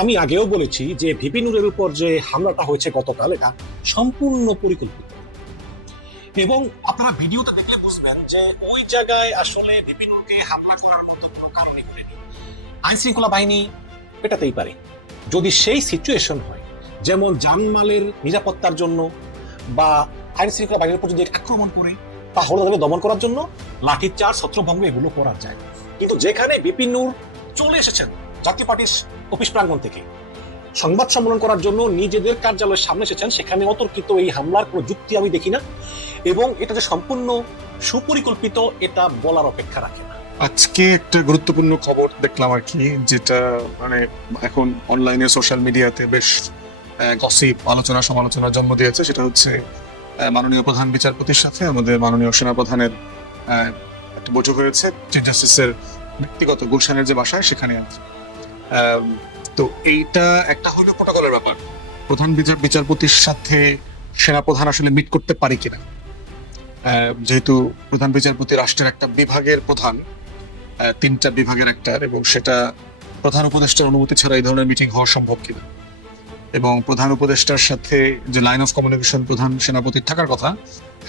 আমি আগেও বলেছি যে ভিপি নুরের উপর যে হামলাটা হয়েছে গতকাল, এটা সম্পূর্ণ পরিকল্পিত। এবং আপনারা ভিডিওতে দেখলে বুঝবেন যে ওই জায়গায় আসলে ভিপি নুরকে হামলা করার মতো কোনো কারণই করেনি। আইন শৃঙ্খলা বাহিনী পেটাতেই পারে যদি সেই সিচুয়েশন হয়, যেমন জানমালের নিরাপত্তার জন্য বা আইন শৃঙ্খলা বাহিনীর উপর যদি আক্রমণ করে, তাহলে তাদের দমন করার জন্য লাঠিচার্জ, ছত্রভঙ্গ এগুলো করা যায়। কিন্তু যেখানে ভিপি নূর চলে এসেছেন জাতীয় পার্টির অফিস প্রাঙ্গণ থেকে সংবাদ সম্মেলন করার জন্য নিজেদের কার্যালয়ের সামনে এসেছেন, সেখানে অতর্কিত এই হামলার কোনো যুক্তি আমি দেখি না। এবং এটা যে সম্পূর্ণ সুপরিকল্পিত, এটা বলার অপেক্ষা রাখে না। আজকে একটা গুরুত্বপূর্ণ খবর দেখলাম আর কি, যেটা মানে এখন অনলাইনে সোশ্যাল মিডিয়াতে বেশ গসিপ, আলোচনা সমালোচনার জন্ম দিয়েছে। সেটা হচ্ছে মাননীয় প্রধান বিচারপতির সাথে আমাদের মাননীয় সেনাপ্রধানের একটা বৈঠক হয়েছে চিফ জাস্টিসের ব্যক্তিগত গুলশানের যে বাসায়, সেখানে আছে। তো এইটা একটা হলো প্রোটোকলের ব্যাপার, প্রধান বিচারপতির সাথে সেনাপ্রধান আসলে মিট করতে পারি কিনা। যেহেতু প্রধান বিচারপতি রাষ্ট্রের একটা বিভাগের প্রধান, তিনটা বিভাগের একটার, এবং সেটা প্রধান উপদেষ্টার অনুমতি ছাড়া এই ধরনের মিটিং হওয়া সম্ভব কিনা, এবং প্রধান উপদেষ্টার সাথে যে লাইন অফ কমিউনিকেশন প্রধান সেনাপতির থাকার কথা,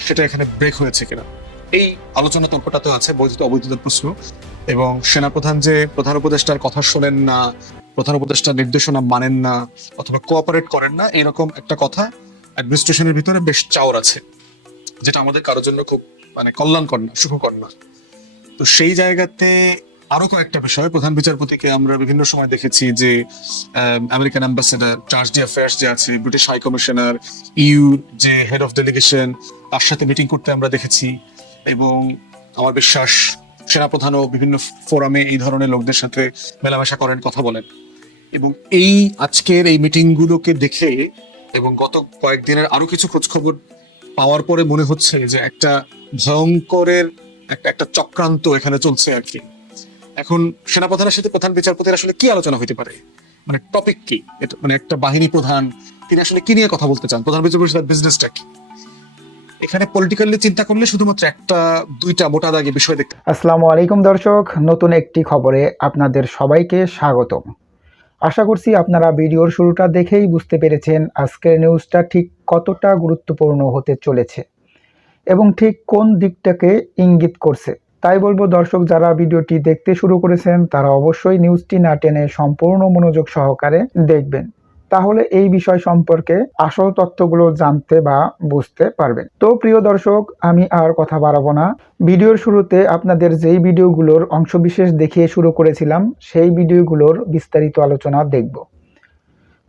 সেটা এখানে ব্রেক হয়েছে কিনা, এই আলোচনা তর্কটাতে আছে, বৈধতা অবৈধতার প্রশ্ন। এবং সেনাপ্রধান যে প্রধান উপদেষ্টার কথা শোনেন না, প্রধান উপদেষ্টার নির্দেশনা মানেন না অথবা কোঅপারেট করেন না, এরকম একটা কথা অ্যাডমিনিস্ট্রেশনের ভিতরে বেশ চাওর আছে, যেটা আমাদের কারোর জন্য খুব মানে কল্যাণকর না, সুখকর না। তো সেই জায়গাতে আরো কয়েকটা বিষয়, প্রধান বিচারপতিকে আমরা বিভিন্ন সময় দেখেছি যে American ambassador, charge D affairs যে আছে, ব্রিটিশ হাই কমিশনার, ইউ যে হেড অফ ডেলিগেশন, তার সাথে মিটিং করতে আমরা দেখেছি। এবং আমার বিশ্বাস সেনাপ্রধানও বিভিন্ন ফোরামে এই ধরনের লোকদের সাথে মেলামেশা করেন, কথা বলেন। এবং এই আজকের এই মিটিং গুলোকে দেখে এবং গত কয়েকদিনের আরো কিছু খোঁজ খবর পাওয়ার পরে মনে হচ্ছে যে একটা ভয়ঙ্করের একটা চক্রান্ত এখানে চলছে আর কি। এখন সেনাপ্রধানের সাথে প্রধান বিচারপতির আসলে কি আলোচনা হইতে পারে, মানে টপিক কি, মানে একটা বাহিনী প্রধান তিনি আসলে কি নিয়ে কথা বলতে চান, প্রধান বিচারপতির বিজনেসটা কি, এখানে পলিটিক্যালি চিন্তা করলে শুধুমাত্র একটা দুইটা মোটা দাগে বিষয় দেখতে। আসসালামু আলাইকুম দর্শক, নতুন একটি খবরে আপনাদের সবাইকে স্বাগতম। আশা করছি আপনারা ভিডিওর শুরুটা দেখেই বুঝতে পেরেছেন আজকের নিউজটা ঠিক কতটা গুরুত্বপূর্ণ হতে চলেছে এবং ঠিক কোন দিকটাকে ইঙ্গিত করছে। তাই বলবো দর্শক, যারা ভিডিওটি দেখতে শুরু করেছেন তারা অবশ্যই নিউজটি না টেনে সম্পূর্ণ মনোযোগ সহকারে দেখবেন, তাহলে এই বিষয় সম্পর্কে আসল তথ্যগুলো জানতে বা বুঝতে পারবেন। তো প্রিয় দর্শক, আমি আর কথা বাড়াবো না। ভিডিওর শুরুতে আপনাদের যেই ভিডিওগুলোর অংশবিশেষ দেখিয়ে শুরু করেছিলাম, সেই ভিডিওগুলোর বিস্তারিত আলোচনা দেখব।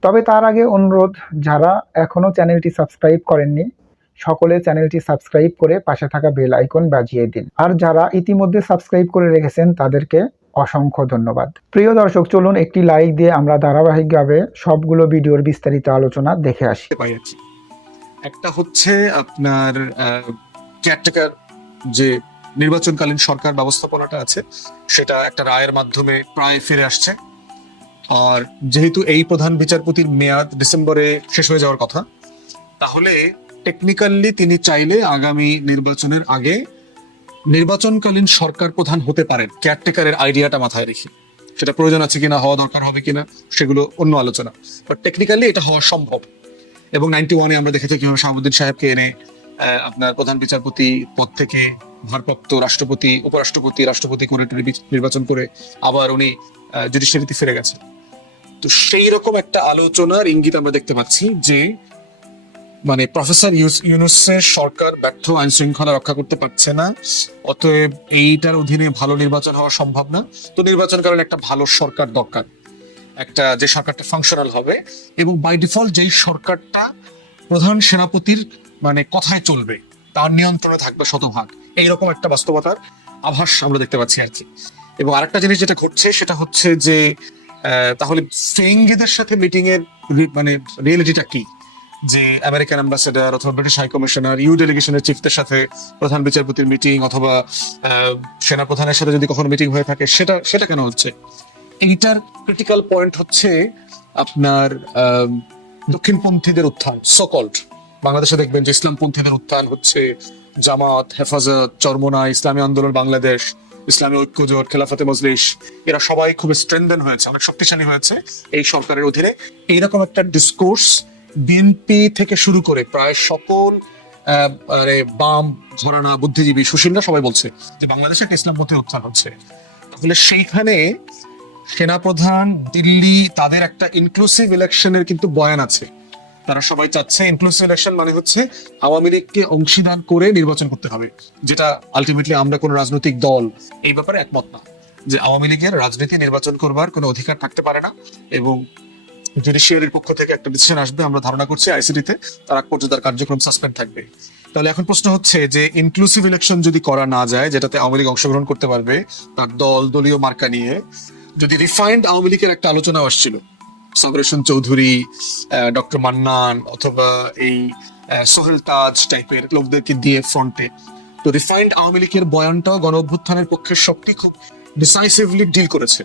তবে তার আগে অনুরোধ, যারা এখনো চ্যানেলটি সাবস্ক্রাইব করেননি সকলে চ্যানেলটি সাবস্ক্রাইব করে পাশে থাকা বেল আইকন বাজিয়ে দিন, আর যারা ইতিমধ্যে সাবস্ক্রাইব করে রেখেছেন তাদেরকে অসংখ্য ধন্যবাদ। প্রিয় দর্শক, চলুন একটি লাইক দিয়ে আমরা ধারাবাহিকভাবে সবগুলো ভিডিওর বিস্তারিত আলোচনা দেখে আসি। একটা হচ্ছে আপনার কেয়ারটেকার যে নির্বাচনকালীন সরকার ব্যবস্থাপনাটা আছে, সেটা একটা রায়ের মাধ্যমে প্রায় ফিরে আসছে। আর যেহেতু এই প্রধান বিচারপতির মেয়াদ ডিসেম্বরে শেষ হয়ে যাওয়ার কথা, তাহলে টেকনিক্যালি তিনি চাইলে আগামী নির্বাচনের আগে নির্বাচনকালীন সরকার প্রধান হতে পারেন, কেয়ারটেকারের আইডিয়াটা মাথায় রেখে। সেটা প্রয়োজন আছে কিনা, হওয়া দরকার হবে কিনা, সেগুলো অন্য আলোচনা, বাট টেকনিক্যালি এটা হওয়া সম্ভব। এবং 91-এ আমরা দেখেছি কিভাবে শাহাবুদ্দিন সাহেবকে এনে আপনার প্রধান বিচারপতি পদ থেকে ভারপ্রাপ্ত রাষ্ট্রপতি, উপরাষ্ট্রপতি, রাষ্ট্রপতি করে নির্বাচন করে আবার উনি জুডিশিয়ারিতে ফিরে গেছেন। তো সেই রকম একটা আলোচনার ইঙ্গিত আমরা দেখতে পাচ্ছি যে মানে প্রফেসর ইউনূসের সরকার ব্যর্থ, আইন শৃঙ্খলা রক্ষা করতে পারছে না, অতএব এইটার অধীনে ভালো নির্বাচন হওয়া সম্ভব না। তো নির্বাচনকালীন একটা ভালো সরকার দরকার, একটা যে সরকারটা ফাংশনাল হবে এবং বাই ডিফল্ট যেই সরকারটা প্রধান সেনাপতির মানে কথায় চলবে, তার নিয়ন্ত্রণে থাকবে শতভাগ, এইরকম একটা বাস্তবতার আভাস আমরা দেখতে পাচ্ছি আর কি। এবং আরেকটা জিনিস যেটা ঘটছে সেটা হচ্ছে যে তাহলে ফেঙ্গিদের সাথে মিটিং এর মানে রিয়েলিটিটা কি, যে আমেরিকান অ্যাম্বাসেডার অথবা ব্রিটিশ হাই কমিশনার, ইউ ডেলিগেশনের চিফদের সাথে প্রধান বিচারপতির মিটিং অথবা সেনাপ্রধানের সাথে যদি কখনো মিটিং হয়ে থাকে, সেটা কেন হচ্ছে? এইটার ক্রিটিক্যাল পয়েন্ট হচ্ছে আপনার দক্ষিণপন্থীদের উত্থান, সকল্ড। বাংলাদেশে দেখবেন যে ইসলামপন্থীদের উত্থান হচ্ছে, জামাত, হেফাজত, চরমোনা, ইসলামী আন্দোলন বাংলাদেশ, ইসলামী ঐক্যজোট, খেলাফতে মজলিস, এরা সবাই খুব স্ট্রেনদেন হয়েছে, অনেক শক্তিশালী হয়েছে এই সরকারের অধীনে। এইরকম একটা ডিসকোর্স বিএনপি থেকে শুরু করে প্রায় সকল বাম ঘরানা বুদ্ধিজীবী সুশীলরা সবাই বলছে যে বাংলাদেশে একটা ইসলামপন্থী উত্থান হচ্ছে। তাহলে সেইখানে সেনাপ্রধান দিল্লি তাদের একটা ইনক্লুসিভ ইলেকশনের কিন্তু বয়ান আছে। তারা সবাই চাচ্ছে ইনক্লুসিভ ইলেকশন মানে হচ্ছে আওয়ামী লীগকে অংশীদার করে নির্বাচন করতে হবে, যেটা আলটিমেটলি আমরা কোন রাজনৈতিক দল এই ব্যাপারে একমত না, যে আওয়ামী লীগের রাজনীতি নির্বাচন করবার কোনো অধিকার থাকতে পারে না। এবং জুডিশিয়ারির পক্ষ থেকে একটা ডিসিশন আসবে, আমরা ধারণা করছি আইসিটিতে, তার আগ পর্যন্ত তার কার্যক্রম সাসপেন্ড থাকবে। তাহলে এখন প্রশ্ন হচ্ছে যে ইনক্লুসিভ ইলেকশন যদি করা না যায়, যেটাতে আওয়ামী লীগ অংশগ্রহণ করতে পারবে তার দলীয় মার্কা নিয়ে, যদি রিফাইন্ড আওয়ামী লীগের একটা আলোচনা আসছিল, সাবরেশন চৌধুরী, ডক্টর মান্নান অথবা এই সোহেল তাজ টাইপের লোকদেরকে দিয়ে ফ্রন্টে, তো রিফাইন্ড আওয়ামী লীগের বয়ানটাও গণ অভ্যুত্থানের পক্ষের শক্তি খুব ডিসাইসিভলি ডিল করেছে।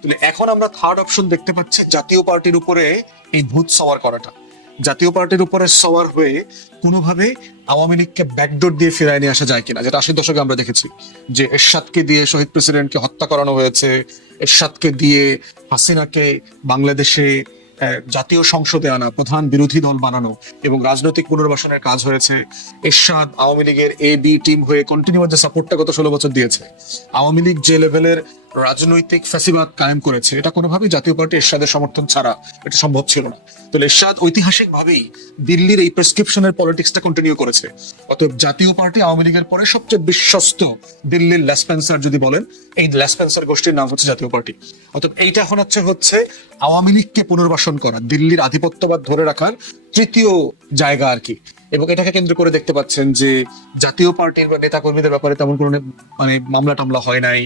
তাহলে এখন আমরা থার্ড অপশন দেখতে পাচ্ছি জাতীয় পার্টির উপরে এই ভূত সওয়ার করাটা। জাতীয় পার্টির উপরে সওয়ার হয়ে কোনোভাবে আওয়ামী লীগকে ব্যাকডোর দিয়ে ফিরায় নিয়ে আসা যায় কিনা, যেটা 80 দশকে আমরা দেখেছি যে এরশাদকে দিয়ে শহীদ প্রেসিডেন্টকে হত্যা করানো হয়েছে, এরশাদকে দিয়ে হাসিনাকে বাংলাদেশে জাতীয় সংসদে আনা, প্রধান বিরোধী দল বানানো এবং রাজনৈতিক পুনর্বাসনের কাজ হয়েছে। এরশাদ আওয়ামী লীগের বি টিম হয়ে কন্টিনিউয়াস যে সাপোর্টটা গত 16 বছর দিয়েছে, আওয়ামী লীগ যে লেভেলের রাজনৈতিক ফ্যাসিবাদ কায়েম করেছে, এটা কোনোভাবেই জাতীয় পার্টি এরশাদের সমর্থন ছাড়া এটা সম্ভব ছিল না। তাহলে এরশাদ ঐতিহাসিক ভাবেই দিল্লির এই প্রেসক্রিপশনের পলিটিক্সটা কন্টিনিউ করেছে। অতএব জাতীয় পার্টি আওয়ামী লীগের পরে সবচেয়ে বিশ্বস্ত দিল্লির লেসপেন্সার যদি বলেন, এই লেসপেন্সার গোষ্ঠীর নাম হচ্ছে জাতীয় পার্টি। অতএব এইটা এখন হচ্ছে আওয়ামী লীগকে পুনর্বাসন করা, দিল্লির আধিপত্যবাদ ধরে রাখার তৃতীয় জায়গা আর কি। এবং এটাকে কেন্দ্র করে দেখতে পাচ্ছেন যে জাতীয় পার্টির বা নেতা কর্মীদের ব্যাপারে তেমন কোনো মামলা টামলা হয় নাই,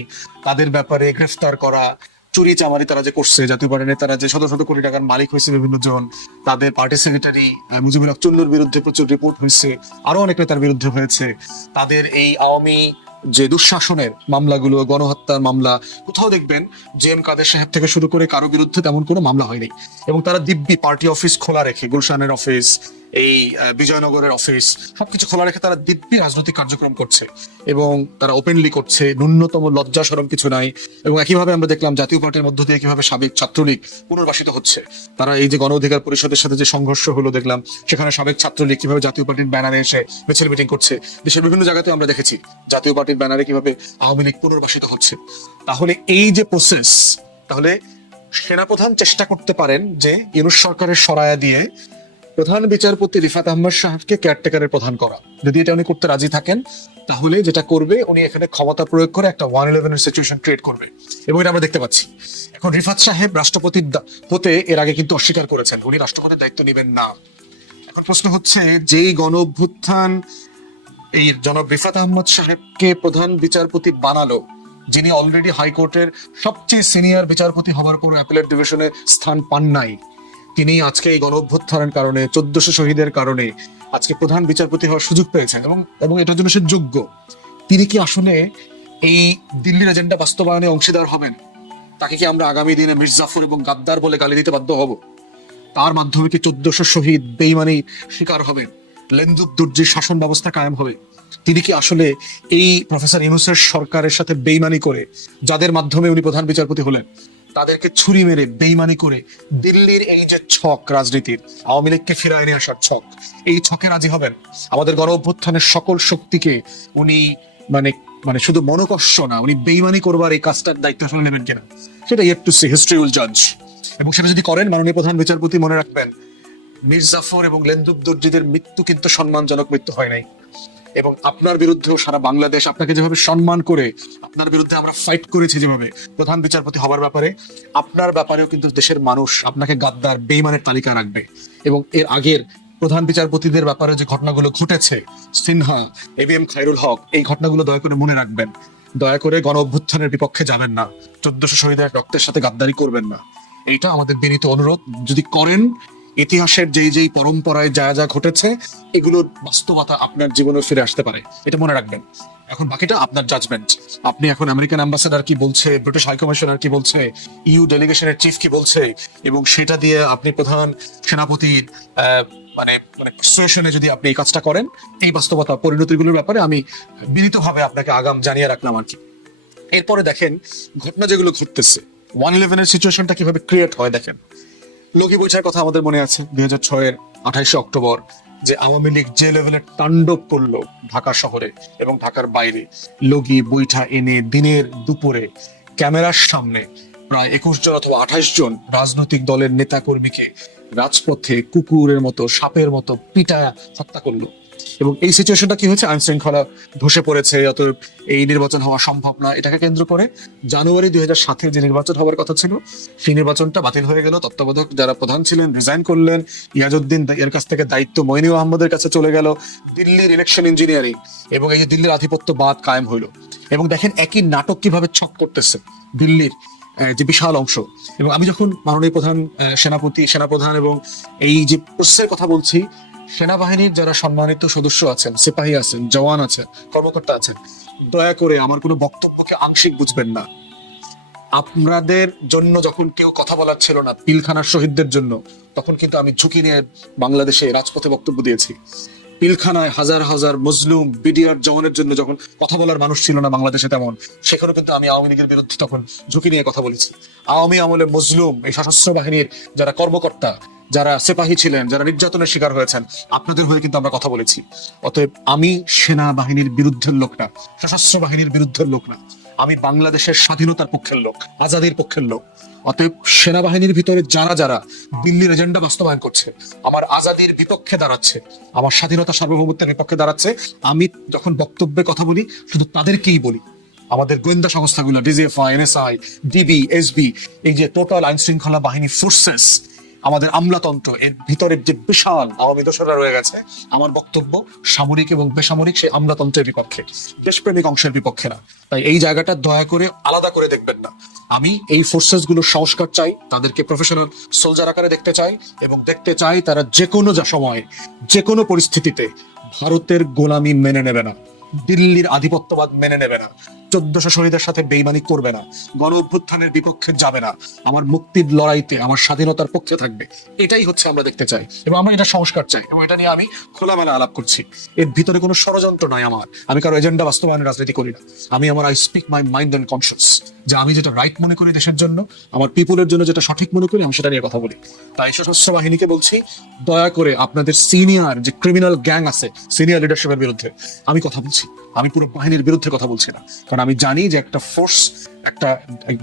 তাদের ব্যাপারে গ্রেফতার করা, চুরি চামারি তারা যে করছে, জাতীয় পার্টির নেতারা যে শত শত কোটি টাকার মালিক হয়েছে বিভিন্ন জন, তাদের পার্টি সেক্রেটারি মুজিবুল হক চুন্নুর বিরুদ্ধে প্রচুর রিপোর্ট হয়েছে, আরো অনেক নেতার বিরুদ্ধে হয়েছে। তাদের এই আওয়ামী যে দুঃশাসনের মামলাগুলো, গণহত্যার মামলা, কোথাও দেখবেন জে.এম. কাদের সাহেব থেকে শুরু করে কারো বিরুদ্ধে তেমন কোনো মামলা হয়নি। এবং তারা দিব্যি পার্টি অফিস খোলা রেখে, গুলশানের অফিস, এই বিজয়নগরের অফিস, সবকিছু খোলা রেখে তারা দিব্যি রাজনৈতিক কার্যক্রম করছে এবং তারা ওপেনলি করছে, ন্যূনতম লজ্জা শরম কিছু নাই। এবং একইভাবে আমরা দেখলাম জাতীয় পার্টির মধ্য দিয়ে কিভাবে সাবেক ছাত্রলীগ পুনর্বাসিত হচ্ছে। তারা এই যে গণ অধিকার পরিষদের সাথে যে সংঘর্ষ হলো দেখলাম, সেখানে সাবেক ছাত্রলীগ কিভাবে জাতীয় পার্টির ব্যানারে এসে মিছিল মিটিং করছে। দেশের বিভিন্ন জায়গাতে আমরা দেখেছি জাতীয় পার্টির ব্যানারে কিভাবে আওয়ামী লীগ পুনর্বাসিত হচ্ছে। তাহলে এই যে প্রসেস, তাহলে সেনাপ্রধান চেষ্টা করতে পারেন যে ইউনূস সরকারের সরায়া দিয়ে প্রধান বিচারপতি রিফাত আহমদ সাহেবকে কেয়ারটেকারের প্রধান করা। যদি এটা উনি করতে রাজি থাকেন, তাহলে যেটা করবে উনি এখানে ক্ষমতা প্রয়োগ করে একটা 111 সিচুয়েশন ক্রিয়েট করবে। এবং এটা আমরা দেখতে পাচ্ছি। এখন রিফাত সাহেব রাষ্ট্রপতির হতে এর আগে কিন্তু অস্বীকার করেছেন, উনি রাষ্ট্রপতির দায়িত্ব নেবেন না। এখন প্রশ্ন হচ্ছে, যেই গণ অভ্যুত্থান এই জনাব রিফাত আহমদ সাহেবকে প্রধান বিচারপতি বানালো, যিনি অলরেডি হাইকোর্টের সবচেয়ে সিনিয়র বিচারপতি হবার পর অ্যাপিলেট ডিভিশনে স্থান পান নাই, তিনি আজকে এই গণ অভ্যুত্থানের কারণে 1400 শহীদের কারণে আজকে প্রধান বিচারপতি হওয়ার সুযোগ পেয়েছেন এবং এটার জন্য সে যোগ্য। তিনি কি আসলে এই দিল্লির এজেন্ডা বাস্তবায়নে অংশীদার হবেন? তাকে কি আমরা আগামী দিনে মির্জাফর এবং গাদ্দার বলে গালি দিতে বাধ্য হব? তার মাধ্যমে কি 1400 শহীদ বেইমানি শিকার হবেন? লেন্দুব দুর্জির শাসন ব্যবস্থা কায়েম হবে? তিনি কি আসলে এই প্রফেসর ইউনূসের সরকারের সাথে বেইমানি করে, যাদের মাধ্যমে উনি প্রধান বিচারপতি হলেন, তাদেরকে ছুরি মেরে বেইমানি করে দিল্লির এই যে ছক রাজনীতির, আওয়ামী লীগকে ফিরায় নিয়ে আসার ছক, এই ছকে রাজি হবেন? আমাদের গণ অভ্যুত্থানের সকল শক্তিকে উনি মানে শুধু মনোকষ্ট না, উনি বেইমানি করবার এই কাজটার দায়িত্ব আসলে নেবেন কিনা, সেটা yet to see, history will জাজ। এবং সেটা যদি করেন, মাননীয় প্রধান বিচারপতি মনে রাখবেন, মির্জাফর এবং লেন্দুব দর্জিদের মৃত্যু কিন্তু সম্মানজনক মৃত্যু হয় নাই। এবং আপনার বিরুদ্ধেও সারা বাংলাদেশ আপনাকে যেভাবে সম্মান করে, আপনার বিরুদ্ধে আমরা ফাইট করেছি যেভাবে প্রধান বিচারপতি হবার ব্যাপারে, আপনার ব্যাপারেও কিন্তু দেশের মানুষ আপনাকে গাদ্দার বেইমানের তালিকা রাখবে। এবং এর আগের প্রধান বিচারপতিদের ব্যাপারে যে ঘটনাগুলো ঘটেছে, সিনহা, এবিএম খায়রুল হক, এই ঘটনাগুলো দয়া করে মনে রাখবেন। দয়া করে গণ অভ্যুত্থানের বিপক্ষে যাবেন না, 1400 শহীদের রক্তের সাথে গাদ্দারি করবেন না। এইটা আমাদের বিনীত অনুরোধ। যদি করেন, ইতিহাসের যেই পরম্পরায় যা যা ঘটেছে, এগুলোর বাস্তবতা আপনার জীবনে ফিরে আসতে পারে, এটা মনে রাখবেন। এখন বাকিটা আপনার জাজমেন্ট। আপনি এখন আমেরিকান অ্যাম্বাসেডর কি বলছে, ব্রিটিশ হাই কমিশনার কি বলছে, ইউ ডেলিগেশনের চিফ কি বলছে, এবং সেটা দিয়ে আপনি প্রধান সেনাপতির মানে পারসুয়েশনে যদি আপনি এই কাজটা করেন, এই বাস্তবতা পরিণতিগুলোর ব্যাপারে আমি বিনীতভাবে আপনাকে আগাম জানিয়ে রাখলাম আর কি। এরপরে দেখেন ঘটনা যেগুলো ঘটতেছে, 111-এর সিচুয়েশনটা কিভাবে ক্রিয়েট হয় দেখেন। লগি বৈঠার কথা আমাদের মনে আছে 2006-এর 28শে অক্টোবর, যে আওয়ামী লীগ যে লেভেলের তাণ্ডব করলো ঢাকা শহরে এবং ঢাকার বাইরে। লগি বৈঠা এনে দিনের দুপুরে ক্যামেরার সামনে প্রায় 21 জন অথবা 28 জন রাজনৈতিক দলের নেতা কর্মীকে রাজপথে কুকুরের মতো সাপের মতো পিটায় হত্যা করলো। এবং এই সিচুয়েশনটা কি হয়েছে, আইন শৃঙ্খলা ধসে পড়েছে, অতএব এই নির্বাচন হওয়া সম্ভব না। এটাকে কেন্দ্র করে জানুয়ারি 2007-এ যে নির্বাচন হওয়ার কথা ছিল সেই নির্বাচনটা বাতিল হয়ে গেল। তত্ত্বাবধায়ক যারা প্রধান ছিলেন রিজাইন করলেন, ইয়াজউদ্দিন এর কাছ থেকে দায়িত্ব মইনুল আহমদের কাছে চলে গেল। দিল্লির ইলেকশন ইঞ্জিনিয়ারিং এবং এই যে দিল্লির আধিপত্যবাদ কায়েম হইলো। এবং দেখেন একই নাটক কিভাবে ছক করতেছে দিল্লির যে বিশাল অংশ। এবং আমি যখন মাননীয় প্রধান সেনাপ্রধান এবং এই যে প্রসেসের কথা বলছি, সেনাবাহিনীর যারা সম্মানিত সদস্য আছেন, সিপাহী আছেন, জওয়ান আছেন, কর্মকর্তা আছেন, দয়া করে আমার কোনো বক্তব্যকে আংশিক বুঝবেন না। আপনাদের জন্য যখন কেউ কথা বলার ছিল না, পিলখানার শহীদদের জন্য, তখন কিন্তু আমি ঝুঁকি নিয়ে বাংলাদেশে রাজপথে বক্তব্য দিয়েছি। পিলখানায় হাজার হাজার মজলুম বিডিআর জওয়ানের জন্য যখন কথা বলার মানুষ ছিল না বাংলাদেশে, তেমন সেখানে কিন্তু আমি আওয়ামী লীগের বিরুদ্ধে তখন ঝুঁকি নিয়ে কথা বলেছি। আওয়ামী আমলে মজলুম এই সশস্ত্র বাহিনীর যারা কর্মকর্তা, যারা সিপাহী ছিলেন, যারা নির্যাতনের শিকার হয়েছেন, আপনাদের হয়ে কিন্তু আমরা কথা বলেছি। অতএব আমি সেনাবাহিনীর বিরুদ্ধের লোক না, সশস্ত্র বাহিনীর বিরুদ্ধের লোক না, আমি বাংলাদেশের স্বাধীনতার পক্ষের লোক, আজাদির পক্ষের লোক। অতএব সেনাবাহিনীর ভিতরে যারা যারা দিল্লির এজেন্ডা বাস্তবায়ন করছে, আমার আজাদির বিপক্ষে দাঁড়াচ্ছে, আমার স্বাধীনতা সার্বভৌমত্বের বিপক্ষে দাঁড়াচ্ছে, আমি যখন বক্তব্যে কথা বলি শুধু তাদেরকেই বলি। আমাদের গোয়েন্দা সংস্থাগুলো ডিজিএফআই, এনএসআই, ডিবি, এসবি, এই যে টোটাল আইন শৃঙ্খলা বাহিনী ফোর্সেস, আমাদের আমলাতন্ত্র, এর ভিতরে যে বিশাল আওয়ামী দোসররা রয়ে গেছে, আমার বক্তব্য সামরিক এবং বেসামরিক সেই আমলাতন্ত্রের বিপক্ষে, দেশপ্রেমিক অংশের বিপক্ষে না। তাই এই জায়গাটা দয়া করে আলাদা করে দেখবেন না। আমি এই ফোর্সেস গুলোর সংস্কার চাই, তাদেরকে প্রফেশনাল সোলজার আকারে দেখতে চাই এবং দেখতে চাই তারা যে কোনো সময় যে কোনো পরিস্থিতিতে ভারতের গোলামি মেনে নেবে না, দিল্লির আধিপত্যবাদ মেনে নেবে না, 1400 শহীদের সাথে বেইমানি করবে না, গণ অভ্যুত্থানের বিপক্ষে যাবে না, আমার মুক্তির লড়াইতে আমার স্বাধীনতার পক্ষে থাকবে। এটাই হচ্ছে আমরা দেখতে চাই এবং আমরা এটা সংস্কার চাই এবং এটা নিয়ে আমি খোলামেলা আলাপ করছি। এর ভিতরে কোনো ষড়যন্ত্র নয় আমার, আমি কারো এজেন্ডা বাস্তবায়নের রাজনীতি করি না। আমি I speak my mind and conscious, যে আমি যেটা রাইট মনে করি দেশের জন্য, আমার পিপুলের জন্য যেটা সঠিক মনে করি, আমি সেটা নিয়ে কথা বলি। তাই সশস্ত্র বাহিনীকে বলছি, দয়া করে আপনাদের সিনিয়র যে ক্রিমিনাল গ্যাং আছে, সিনিয়র লিডারশিপের বিরুদ্ধে আমি কথা বলছি, আমি পুরো বাহিনীর বিরুদ্ধে কথা বলছি না। কারণ আমি জানি যে একটা ফোর্স, একটা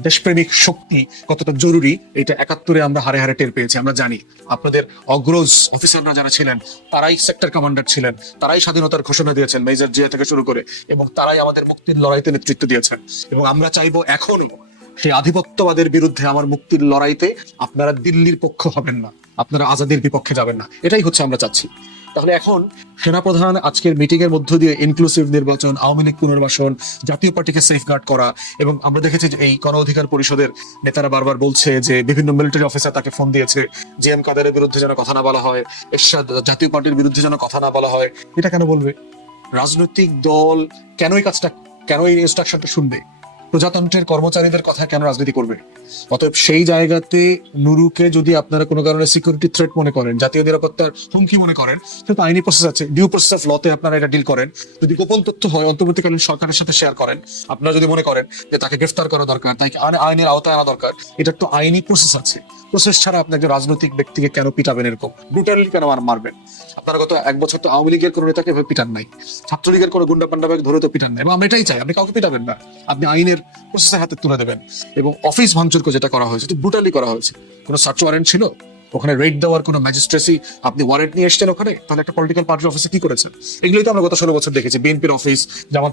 দেশপ্রেমিক শক্তি কতটা জরুরি, এটা 71-এ আমরা হারে হারে টের পেয়েছি। আমরা জানি আপনাদের অগ্রজ অফিসাররা যারা ছিলেন, তারাই সেক্টর কমান্ডার ছিলেন, তারাই স্বাধীনতার ঘোষণা দিয়েছেন মেজর জিয়া থেকে শুরু করে, এবং তারাই আমাদের মুক্তির লড়াইতে নেতৃত্ব দিয়েছেন। এবং আমরা চাইবো এখনো সেই আধিপত্যবাদের বিরুদ্ধে আমার মুক্তির লড়াইতে আপনারা দিল্লির পক্ষ হবেন না, আপনারা আজাদির বিপক্ষে যাবেন না। এটাই হচ্ছে আমরা চাচ্ছি। তাহলে এখন সেনাপ্রধান আজকের মিটিং এর মধ্য দিয়ে ইনক্লুসিভ নির্বাচন, আওয়ামী লীগ পুনর্বাসন, জাতীয় পার্টিকে সেফগার্ড করা, এবং আমরা দেখেছি যে এই গণ অধিকার পরিষদের নেতারা বারবার বলছে যে বিভিন্ন মিলিটারি অফিসার তাকে ফোন দিয়েছে, জিএম কাদেরের বিরুদ্ধে যেন কথা না বলা হয়, এরশাদ জাতীয় পার্টির বিরুদ্ধে যেন কথা না বলা হয়। এটা কেন বলবে? রাজনৈতিক দল কেন এই কাজটা, কেন এই ইনস্ট্রাকশনটা শুনবে? প্রজাতন্ত্রের কর্মচারীদের কথা কেন রাজনীতি করবে? অতএব সেই জায়গাতে নুরুকে যদি আপনারা কোনো কারণে সিকিউরিটি থ্রেট মনে করেন, জাতীয় নিরাপত্তার হুমকি মনে করেন, তো আইনি প্রসেস আছে, ডিউ প্রসেস অফ লতে আপনারা এটা ডিল করেন। যদি গোপন তথ্য হয় অন্তর্বর্তীকালীন সরকারের সাথে শেয়ার করেন। আপনারা যদি মনে করেন যে তাকে গ্রেফতার করা দরকার, তাকে আইনের আওতায় আনা দরকার, এটার তো আইনি প্রসেস আছে। প্রসেস ছাড়া আপনি একজন রাজনৈতিক ব্যক্তিকে কেন পিটাবেন, এরকম ব্রুটালি কেন মারবেন? আপনারা গত 1 বছর তো আওয়ামী লীগের কোনো নেতাকে পিটান নাই, ছাত্রলীগের কোনো গুন্ডা পান্ডা ধরে তো পিটান নাই। এবং আমরা এটাই চাই, আপনি কাউকে পিটাবেন না, আপনি আইনের প্রসেসের হাতে তুলে দেবেন। এবং অফিস ভাঙচুর যেটা করা হয়েছে, ব্রুটালি করা হয়েছে। কোনো সার্চ ওয়ারেন্ট ছিল ওখানে, রেড দেওয়ার কোনো ম্যাজিস্ট্রেসি, আপনি ওয়ারেন্ট নিয়ে এসছেন ওখানে, তাহলে একটা পলিটিক্যাল পার্টির অফিসে কি করেছেন? এগুলোই তো আমরা গত 16 বছর দেখেছি। বিএনপির অফিস,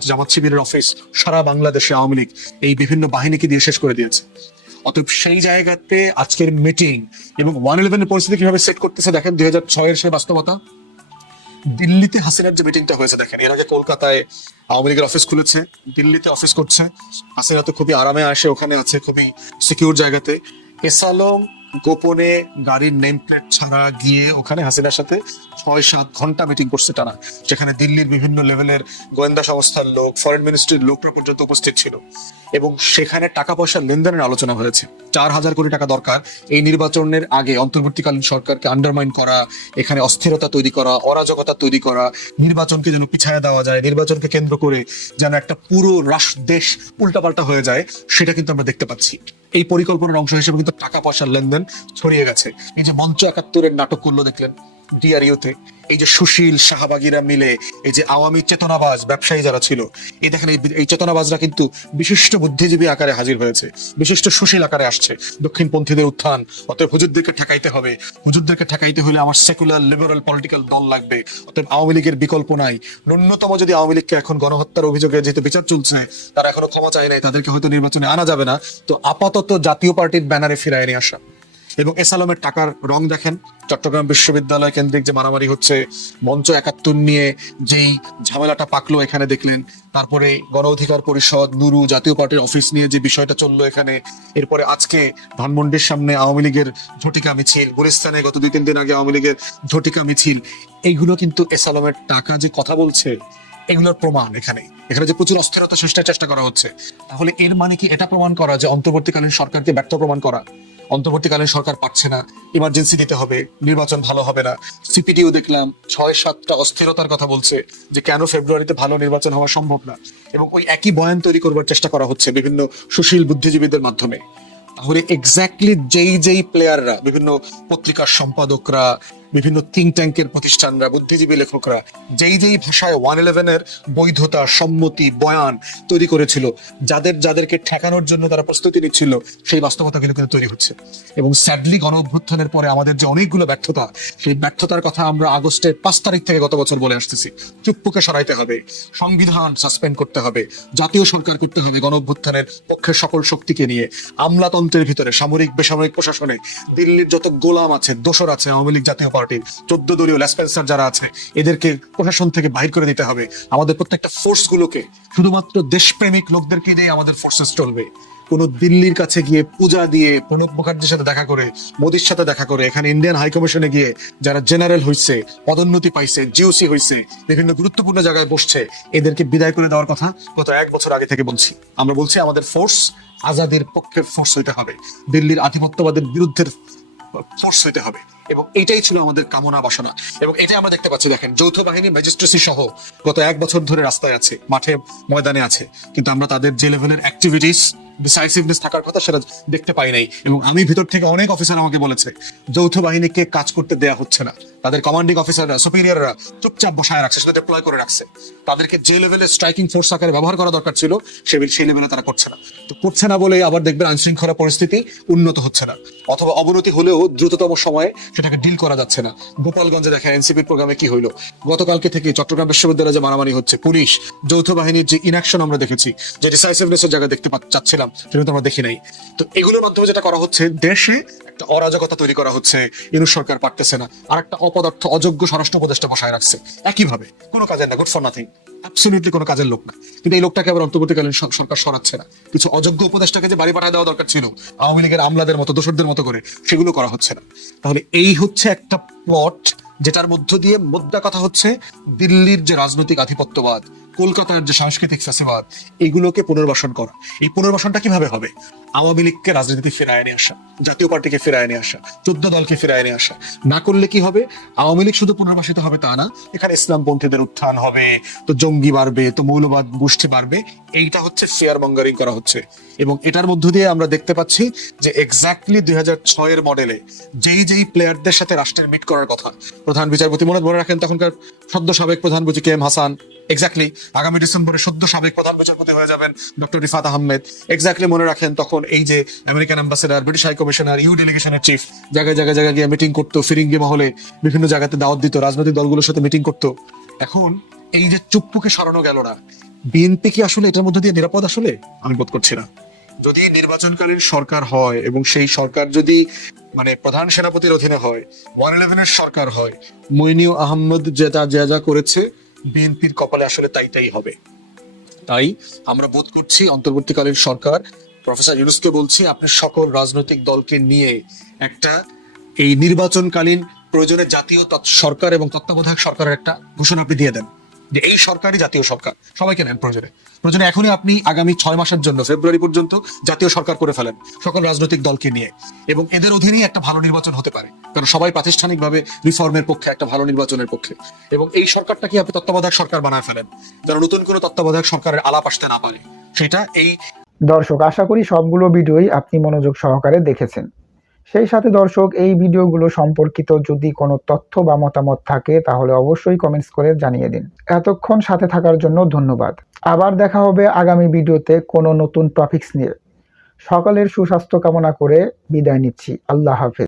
জামাত শিবিরের অফিস, সারা বাংলাদেশে আওয়ামী লীগ এই বিভিন্ন বাহিনীকে দিয়ে শেষ করে দিয়েছে। অতএব সেই জায়গাতে আজকের মিটিং এবং 111-এর পরিস্থিতি কিভাবে সেট করতেছে দেখেন। 2006-এর সে বাস্তবতা, দিল্লিতে হাসিনার যে মিটিংটা হয়েছে দেখেন, এর আগে কলকাতায় আওয়ামী লীগের অফিস খুলেছে, দিল্লিতে অফিস করছে, হাসিনা তো খুবই আরামে আসে, ওখানে আছে খুবই সিকিউর জায়গাতে। এস আলম গোপনে গাড়ির নেম প্লেট ছাড়া গিয়ে ওখানে হাসিনার সাথে 6-7 ঘন্টা মিটিং করছে টানা, যেখানে দিল্লির বিভিন্ন লেভেলের গোয়েন্দা সংস্থার লোক, ফরেন মিনিস্ট্রির লোকরা পর্যন্ত উপস্থিত ছিল। এবং সেখানে টাকা পয়সার লেনদেনের আলোচনা হয়েছে। 4,000 কোটি টাকা দরকার এই নির্বাচনের আগে অন্তর্বর্তীকালীন সরকারকে আন্ডারমাইন করা, এখানে অস্থিরতা তৈরি করা, অরাজকতা তৈরি করা, নির্বাচনকে যেন পিছায়া দেওয়া যায়, নির্বাচনকে কেন্দ্র করে যেন একটা পুরো দেশ উল্টাপাল্টা হয়ে যায়, সেটা কিন্তু আমরা দেখতে পাচ্ছি। এই পরিকল্পনার অংশ হিসেবে কিন্তু টাকা পয়সার লেনদেন ছড়িয়ে গেছে। এই যে মঞ্চ 71-এর নাটক করলো দেখলেন ডিআরইউতে, এই যে সুশীল শাহবাগীরা মিলে, এই যে আওয়ামী চেতনাবাজ ব্যবসায়ী যারা ছিল, এই দেখেন এই চেতনাবাজরা কিন্তু বিশিষ্ট বুদ্ধিজীবী আকারে হাজির হয়েছে, বিশিষ্ট সুশীল আকারে আসছে। দক্ষিণপন্থীদের উত্থান, অতএব হুজুরদেরকে ঠেকাইতে হবে, হুজুরদেরকে ঠেকাইতে হলে আমার সেকুলার লিবারাল পলিটিক্যাল দল লাগবে, অতএব আওয়ামী লীগের বিকল্প নাই। ন্যূনতম যদি আওয়ামী লীগকে এখন গণহত্যার অভিযোগে যেহেতু বিচার চলছে, তারা এখনো ক্ষমা চায় নাই, তাদেরকে হয়তো নির্বাচনে আনা যাবে না, তো আপাতত জাতীয় পার্টির ব্যানারে ফিরায় নিয়ে আসা। এবং এসালামের টাকার রং দেখেন, চট্টগ্রাম বিশ্ববিদ্যালয় কেন্দ্রিক যে মারামারি হচ্ছে, মঞ্চ 71 নিয়ে যেই ঝামেলাটা পাকলো এখানে দেখলেন, তারপরে গণ অধিকার পরিষদ, নুরু, জাতীয় পার্টির অফিস নিয়ে যে বিষয়টা চললো এখানে, এরপরে আজকে ধানমন্ডির সামনে আওয়ামী লীগের ঝটিকা মিছিল, গুলিস্তানে গত 2-3 দিন আগে আওয়ামী লীগের ঝটিকা মিছিল, এইগুলো কিন্তু এসালামের টাকা যে কথা বলছে এগুলোর প্রমাণ। এখানে যে প্রচুর অস্থিরতা সৃষ্টির চেষ্টা করা হচ্ছে, তাহলে এর মানে কি এটা প্রমাণ করা যে অন্তর্বর্তীকালীন সরকারকে ব্যর্থ প্রমাণ করা? অন্তর্বর্তীকালীন সরকার পারছে না, ইমার্জেন্সি দিতে হবে, নির্বাচন ভালো হবে না। সিপিডিও দেখলাম 6-7টা অস্থিরতার কথা বলছে যে কেন ফেব্রুয়ারিতে ভালো নির্বাচন হওয়া সম্ভব না, এবং ওই একই বয়ান তৈরি করবার চেষ্টা করা হচ্ছে বিভিন্ন সুশীল বুদ্ধিজীবীদের মাধ্যমে। তাহলে এক্স্যাক্টলি যেই প্লেয়াররা, বিভিন্ন পত্রিকার সম্পাদকরা, বিভিন্ন থিঙ্ক ট্যাঙ্কের প্রতিষ্ঠানরা, বুদ্ধিজীবী লেখকরা যেই ভাষায় 111-এর বৈধতা, সম্মতি, বয়ান তৈরি করেছিল, যাদেরকে ঠেকানোর জন্য তারা প্রস্তুতি নিচ্ছিল, সেই বাস্তবতাগুলো কিন্তু তৈরি হচ্ছে। এবং স্যাডলি গণ অভ্যুত্থানের পরে আমাদের যে অনেকগুলো ব্যর্থতা, সেই ব্যর্থতার কথা আমরা আগস্টের 5 তারিখ থেকে গত বছর বলে আসতেছি। চুপ্পুকে সরাইতে হবে, সংবিধান সাসপেন্ড করতে হবে, জাতীয় সরকার করতে হবে গণ অভ্যুত্থানের পক্ষে সকল শক্তিকে নিয়ে। আমলাতন্ত্রের ভিতরে, সামরিক বেসামরিক প্রশাসনে দিল্লির যত গোলাম আছে, দোসর আছে আওয়ামী লীগ জাতীয় পার্টির 14 দলীয় লেসপেন্সার যারা আছে, এদেরকে প্রশাসন থেকে বাহির করে দিতে হবে। আমাদের প্রত্যেকটা ফোর্স গুলোকে শুধুমাত্র দেশপ্রেমিক লোকদেরকে দিয়ে আমাদের ফোর্সেস চলবে। কোন দিল্লির কাছে গিয়ে পূজা দিয়ে, প্রণব মুখার্জির সাথে দেখা করে, মোদির সাথে দেখা করে, এখানে ইন্ডিয়ান হাই কমিশনে গিয়ে যারা জেনারেল হইছে, পদোন্নতি পাইছে, জিওসি হইছে, বিভিন্ন গুরুত্বপূর্ণ জায়গায় বসছে, এদেরকে বিদায় করে দেওয়ার কথা গত 1 বছর আগে থেকে বলছি। আমরা বলছি আমাদের ফোর্স আজাদের পক্ষের ফোর্স হইতে হবে, দিল্লির আধিপত্যবাদের বিরুদ্ধের ফোর্স হইতে হবে, এবং এটাই ছিল আমাদের কামনা বাসনা। এবং এটাই আমরা দেখতে পাচ্ছি। দেখেন, যৌথ বাহিনী, ম্যাজিস্ট্রেসি সহ গত 1 বছর ধরে রাস্তায় আছে, মাঠে ময়দানে আছে, কিন্তু আমরা তাদের যে লেভেলের অ্যাক্টিভিটিস, ডিসাইসিভনেস থাকার কথা সেটা দেখতে পাই নাই। এবং আমি ভিতর থেকে অনেক অফিসার আমাকে বলেছে যৌথ বাহিনীকে কাজ করতে দেয়া হচ্ছে না, তাদের কমান্ডিং অফিসাররা, সুপিরিয়ররা চুপচাপ বসায় রাখছে, শুধু ডিপ্লয় করে রাখছে। তাদেরকে যে লেভেলে স্ট্রাইকিং ফোর্স আকারে ব্যবহার করা দরকার ছিল সেই লেভেলে তারা করছে না। তো করছে না বলে আবার দেখবেন আইন শৃঙ্খলা পরিস্থিতি উন্নত হচ্ছে না, অথবা অবনতি হলেও দ্রুততম সময়ে সেটাকে ডিল করা যাচ্ছে না। গোপালগঞ্জে দেখেন এনসিপির প্রোগ্রামে কি হইলো, গতকালকে থেকে চট্টগ্রাম বিশ্ববিদ্যালয়ে যে মারামারি হচ্ছে, পুলিশ, যৌথ বাহিনীর যে ইনঅ্যাকশন আমরা দেখেছি, যে ডিসাইসিভনেসের জায়গা দেখতে চাচ্ছিলাম, সেটা তো আমরা দেখি নাই। তো এগুলোর মাধ্যমে যেটা করা হচ্ছে, দেশে একটা অরাজকতা তৈরি করা হচ্ছে, ইউনূস সরকার পারতেছে না, আর একটা অপদার্থ অযোগ্য স্বরাষ্ট্র উপদেষ্টা বসায় রাখছে একইভাবে, কোনো কাজের না, গুড ফর নাথিং, অ্যাবসলিউটলি কোনো কাজের লোক না। কিন্তু এই লোকটাকে আবার অন্তর্বর্তীকালীন সরকার সরাচ্ছে না। কিছু অযোগ্য উপদেষ্টাকে যে বাড়ি পাঠায় দেওয়া দরকার ছিল আওয়ামী লীগের আমলাদের মতো, দোসরদের মতো করে, সেগুলো করা হচ্ছে না। তাহলে এই হচ্ছে একটা প্লট, যেটার মধ্য দিয়ে মোদ্দা কথা হচ্ছে দিল্লির যে রাজনৈতিক আধিপত্যবাদ, কলকাতার যে সাংস্কৃতিক ফ্যাসিবাদ, এগুলোকে পুনর্বাসন করা। এই পুনর্বাসনটা কিভাবে হবে? আওয়ামী লীগকে রাজনীতিতে ফিরায় নিয়ে আসা, জাতীয় পার্টিকে ফিরায় নিয়ে আসা, 14 দলকে ফিরায় নিয়ে আসা। না করলে কি হবে? আওয়ামী লীগ শুধু পুনর্বাসিত হবে তা না, এখানে ইসলামপন্থীদের উত্থান হবে, তো জঙ্গি বাড়বে, তো মৌলবাদ গোষ্ঠী বাড়বে। এইটা হচ্ছে ফেয়ার মঙ্গারিং করা হচ্ছে। এবং এটার মধ্য দিয়ে আমরা দেখতে পাচ্ছি যে এক্স্যাক্টলি 2006-এর মডেলে যেই প্লেয়ারদের সাথে রাষ্ট্রের মিট করার কথা, প্রধান বিচারপতি মনে রাখেন তখনকার সদ্য সাবেক প্রধানমন্ত্রী কে এম হাসান, এক্স্যাক্টলি আগামী ডিসেম্বরে সদ্য সাবেক প্রধান বিচারপতি হয়ে যাবেন ডক্টর রিফাত আহমেদ, এক্স্যাক্টলি মনে রাখেন তখন এই যে American ambassador, British high commissioner, EU ডেলিগেশনের চিফ জায়গায় গিয়ে মিটিং করতো, ফিরিঙ্গি মহলে বিভিন্ন জায়গাতে দাওয়াত দিত, রাজনৈতিক দলগুলোর সাথে মিটিং করতো। এখন এই যে চুপ্পুকে সরানো গেল না, বিএনপি কি আসলে এটার মধ্যে দিয়ে নিরাপদ? আসলে আমি বোধ করছি না। যদি নির্বাচনকালীন সরকার হয় এবং সেই সরকার যদি মানে প্রধান সেনাপতির অধীনে হয়, 111-এর সরকার হয়, মইনিউ আহমদ যা করেছে বিএনপির কপালে আসলে তাই হবে। তাই আমরা বোধ করছি অন্তর্বর্তীকালীন সরকার প্রফেসর ইউনূসকে বলছি, আপনি সকল রাজনৈতিক দলকে নিয়ে একটা এই নির্বাচনকালীন প্রয়োজনে জাতীয় সরকার এবং তত্ত্বাবধায়ক সরকারের একটা ঘোষণা আপনি দিয়ে দেন যে এই সরকারই জাতীয় সরকার, সবাইকে নেন প্রয়োজনে এখনই আপনি আগামী 6 মাসের জন্য ফেব্রুয়ারি পর্যন্ত জাতীয় সরকার করে ফেলেন সকল রাজনৈতিক দলকে নিয়ে, এবং এদের অধীনেই একটা ভালো নির্বাচন হতে পারে, কারণ সবাই প্রাতিষ্ঠানিকভাবে রিফর্মের পক্ষে, একটা ভালো নির্বাচনের পক্ষে। এবং এই সরকারটাকে আপনি তত্ত্বাবধায়ক সরকার বানায় ফেলেন, যেন নতুন কোনো তত্ত্বাবধায়ক সরকারের আলাপ আসতে না পারে। সেটা এই দর্শক, আশা করি সবগুলো ভিডিওই আপনি মনোযোগ সহকারে দেখেছেন। সেই সাথে দর্শক, এই ভিডিওগুলো সম্পর্কিত যদি কোনো তথ্য বা মতামত থাকে তাহলে অবশ্যই কমেন্টস করে জানিয়ে দিন। এতক্ষণ সাথে থাকার জন্য ধন্যবাদ। আবার দেখা হবে আগামী ভিডিওতে কোনো নতুন টপিকস নিয়ে। সকলের সুস্বাস্থ্য কামনা করে বিদায় নিচ্ছি। আল্লাহ হাফেজ।